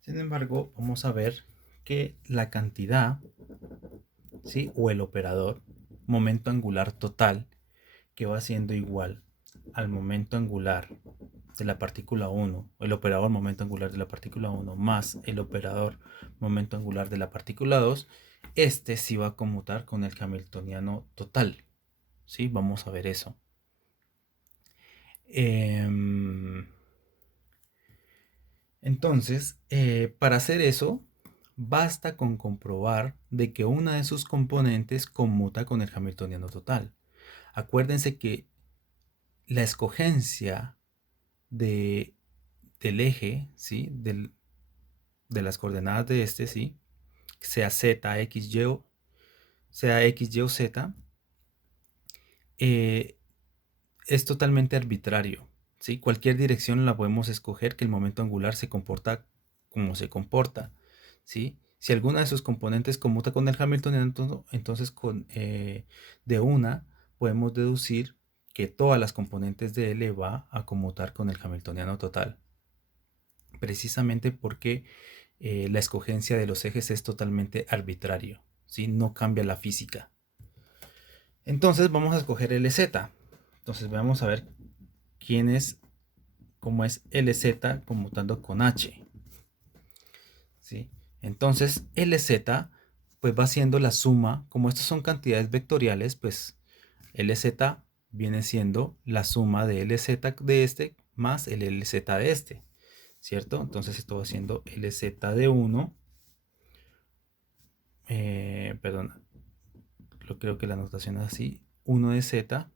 Sin embargo, vamos a ver que la cantidad, ¿sí? O el operador momento angular total, que va siendo igual al momento angular de la partícula 1, el operador momento angular de la partícula 1 más el operador momento angular de la partícula 2, este sí va a conmutar con el hamiltoniano total. ¿Sí? Vamos a ver eso. Entonces, para hacer eso, basta con comprobar de que una de sus componentes conmuta con el hamiltoniano total. Acuérdense que la escogencia de, del eje, ¿sí? De las coordenadas de este, ¿sí? Sea z, x, y o, sea x, y o z, eh, es totalmente arbitrario, ¿sí? Cualquier dirección la podemos escoger que el momento angular se comporta como se comporta, ¿sí? Si alguna de sus componentes conmuta con el Hamiltoniano, entonces de una podemos deducir que todas las componentes de L va a conmutar con el Hamiltoniano total. Precisamente porque la escogencia de los ejes es totalmente arbitrario, ¿sí? No cambia la física. Entonces vamos a escoger LZ. Entonces vamos a ver quién es, cómo es LZ conmutando con H, ¿sí? Entonces LZ pues va siendo la suma, como estas son cantidades vectoriales, pues LZ viene siendo la suma de LZ de este más el LZ de este, ¿cierto? Entonces esto va siendo LZ de 1, perdón, creo que la notación es así, 1 de Z,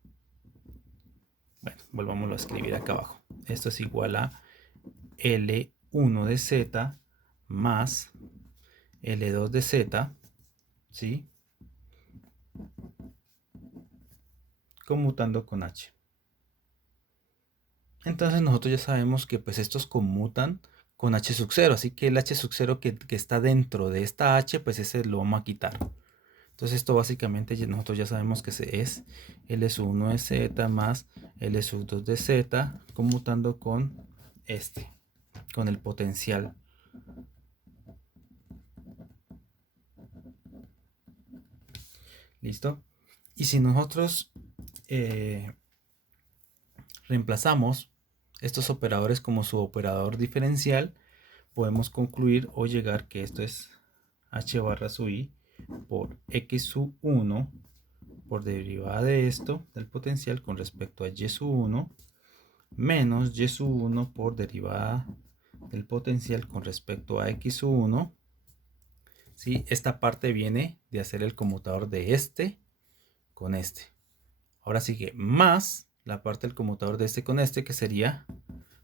bueno, volvámoslo a escribir acá abajo. Esto es igual a L1 de Z más L2 de Z, ¿sí? Conmutando con H. Entonces nosotros ya sabemos que pues estos conmutan con H sub 0, así que el H sub 0 que está dentro de esta H, pues ese lo vamos a quitar. Entonces esto básicamente nosotros ya sabemos que es L sub 1 de Z más L sub 2 de Z conmutando con con el potencial. ¿Listo? Y si nosotros reemplazamos estos operadores como su operador diferencial, podemos concluir o llegar que esto es h barra sub i por x sub 1 por derivada de esto, del potencial con respecto a y sub 1, menos y sub 1 por derivada del potencial con respecto a x sub 1. ¿Sí? Esta parte viene de hacer el conmutador de este con este. Ahora sigue más la parte del conmutador de este con este, que sería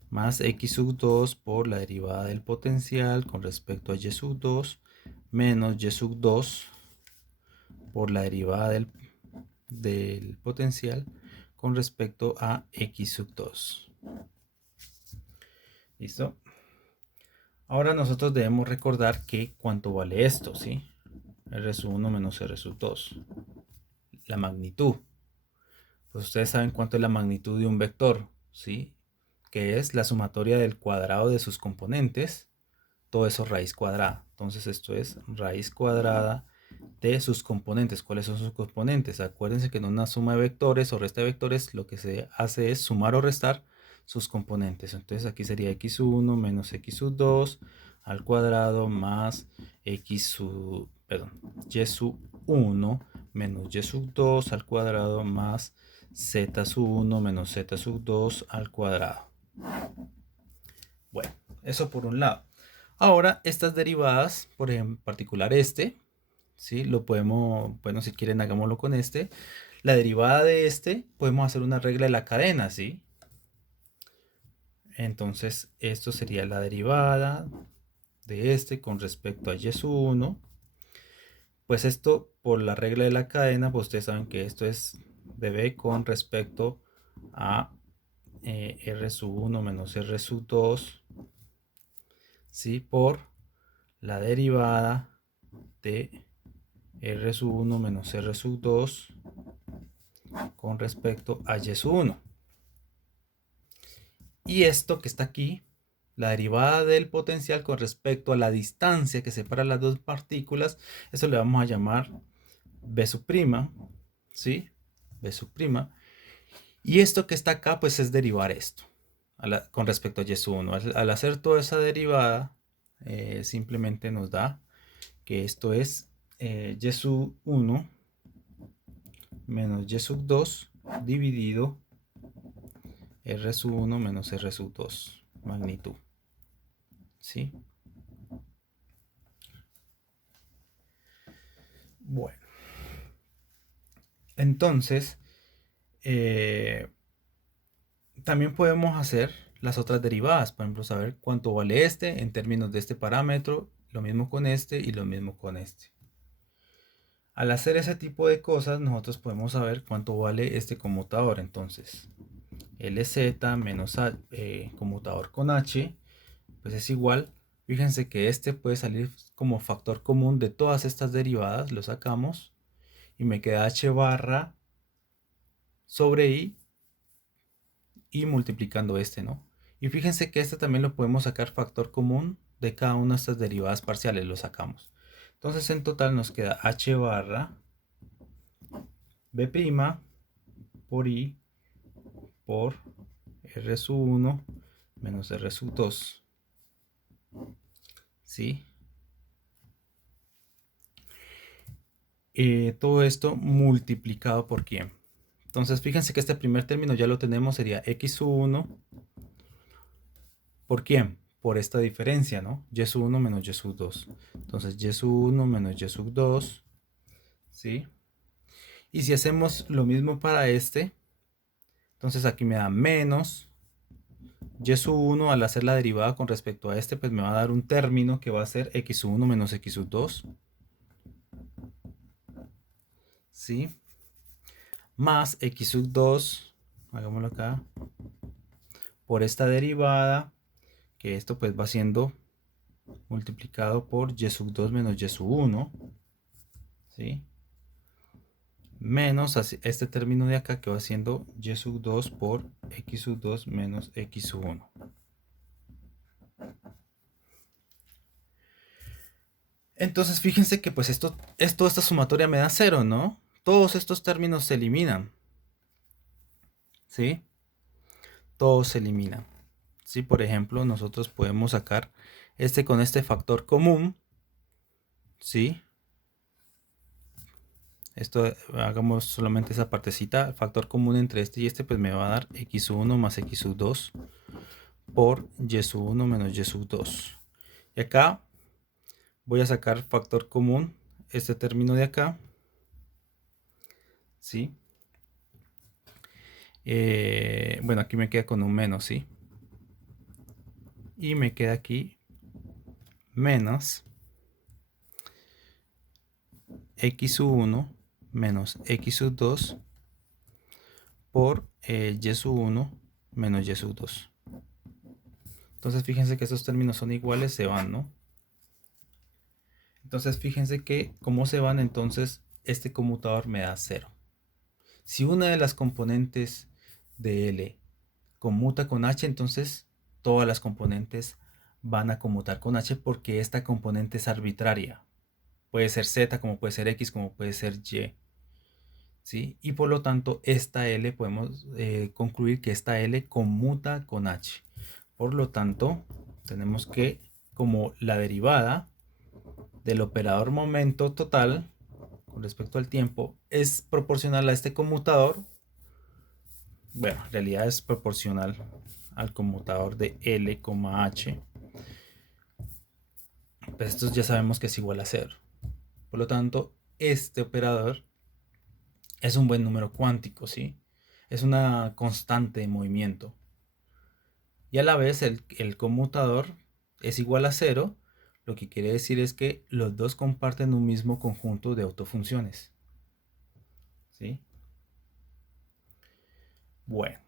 más x sub 2 por la derivada del potencial con respecto a y sub 2 menos y sub 2 por la derivada del potencial con respecto a x sub 2. ¿Listo? Ahora nosotros debemos recordar que cuánto vale esto, ¿sí? R sub 1 menos R sub 2. La magnitud. Pues ustedes saben cuánto es la magnitud de un vector, ¿sí? Que es la sumatoria del cuadrado de sus componentes, todo eso raíz cuadrada. Entonces esto es raíz cuadrada de sus componentes. ¿Cuáles son sus componentes? Acuérdense que en una suma de vectores o resta de vectores lo que se hace es sumar o restar sus componentes. Entonces aquí sería x1 menos x2 al cuadrado más x sub, perdón, y sub 1 menos y sub 2 al cuadrado más z sub 1 menos z sub 2 al cuadrado. Bueno, eso por un lado. Ahora, estas derivadas, por ejemplo, en particular ¿sí? Lo podemos, bueno, si quieren hagámoslo con este. La derivada de podemos hacer una regla de la cadena, ¿sí? Entonces, esto sería la derivada de con respecto a y sub 1. Pues esto, por la regla de la cadena, pues ustedes saben que esto es de b con respecto a r sub 1 menos r sub 2, ¿sí? Por la derivada de r sub 1 menos r sub 2 con respecto a y sub 1. Y esto que está aquí la derivada del potencial con respecto a la distancia que separa las dos partículas, eso le vamos a llamar B prima, ¿sí? B prima. Y esto que está acá, pues es derivar esto con respecto a y1. Al hacer toda esa derivada, simplemente nos da que esto es y1 menos y2 dividido R1 menos R2 magnitud. ¿Sí? Bueno. Entonces, también podemos hacer las otras derivadas. Por ejemplo, saber cuánto vale este en términos de este parámetro. Lo mismo con este y lo mismo con este. Al hacer ese tipo de cosas, nosotros podemos saber cuánto vale este conmutador. Entonces, LZ menos conmutador con H, pues es igual. Fíjense que este puede salir como factor común de todas estas derivadas. Lo sacamos y me queda H barra sobre I y multiplicando este, ¿no? Y fíjense que este también lo podemos sacar factor común de cada una de estas derivadas parciales. Lo sacamos. Entonces en total nos queda H barra B' por I por R1 menos R2. ¿Sí? Todo esto multiplicado por quién. Entonces fíjense que este primer término ya lo tenemos, sería x1 por quién, por esta diferencia, ¿no? y1 menos y2. Entonces y1 menos y2, ¿sí? Y si hacemos lo mismo para este, entonces aquí me da menos y1 al hacer la derivada con respecto a este, pues me va a dar un término que va a ser x1 menos x2, ¿sí? Más x2, hagámoslo acá, por esta derivada, que esto pues va siendo multiplicado por y2 menos y1, ¿sí? Menos este término de acá que va siendo y2 por x2 menos x1. Entonces fíjense que pues esta sumatoria me da 0, ¿no? Todos estos términos se eliminan, ¿sí? Todos se eliminan. ¿Sí? Por ejemplo, nosotros podemos sacar este con este factor común, ¿sí? Esto, hagamos solamente esa partecita, factor común entre este y este, pues me va a dar x1 más x2 por y1 menos y2. Y acá voy a sacar factor común, este término de acá, ¿sí? Bueno, aquí me queda con un menos, ¿sí? Y me queda aquí menos x1 menos x2 por y1 menos y2. Entonces fíjense que estos términos son iguales, se van, ¿no? Entonces fíjense que como se van, entonces este conmutador me da 0. Si una de las componentes de L conmuta con H, entonces todas las componentes van a conmutar con H porque esta componente es arbitraria. Puede ser Z, como puede ser X, como puede ser Y. ¿Sí? Y por lo tanto, esta L podemos concluir que esta L conmuta con H. Por lo tanto, tenemos que, como la derivada del operador momento total con respecto al tiempo es proporcional a este conmutador, bueno, en realidad es proporcional al conmutador de L, H, pues esto ya sabemos que es igual a 0. Por lo tanto, este operador es un buen número cuántico, ¿sí? Es una constante de movimiento. Y a la vez el conmutador es igual a 0, lo que quiere decir es que los dos comparten un mismo conjunto de autofunciones. ¿Sí? Bueno.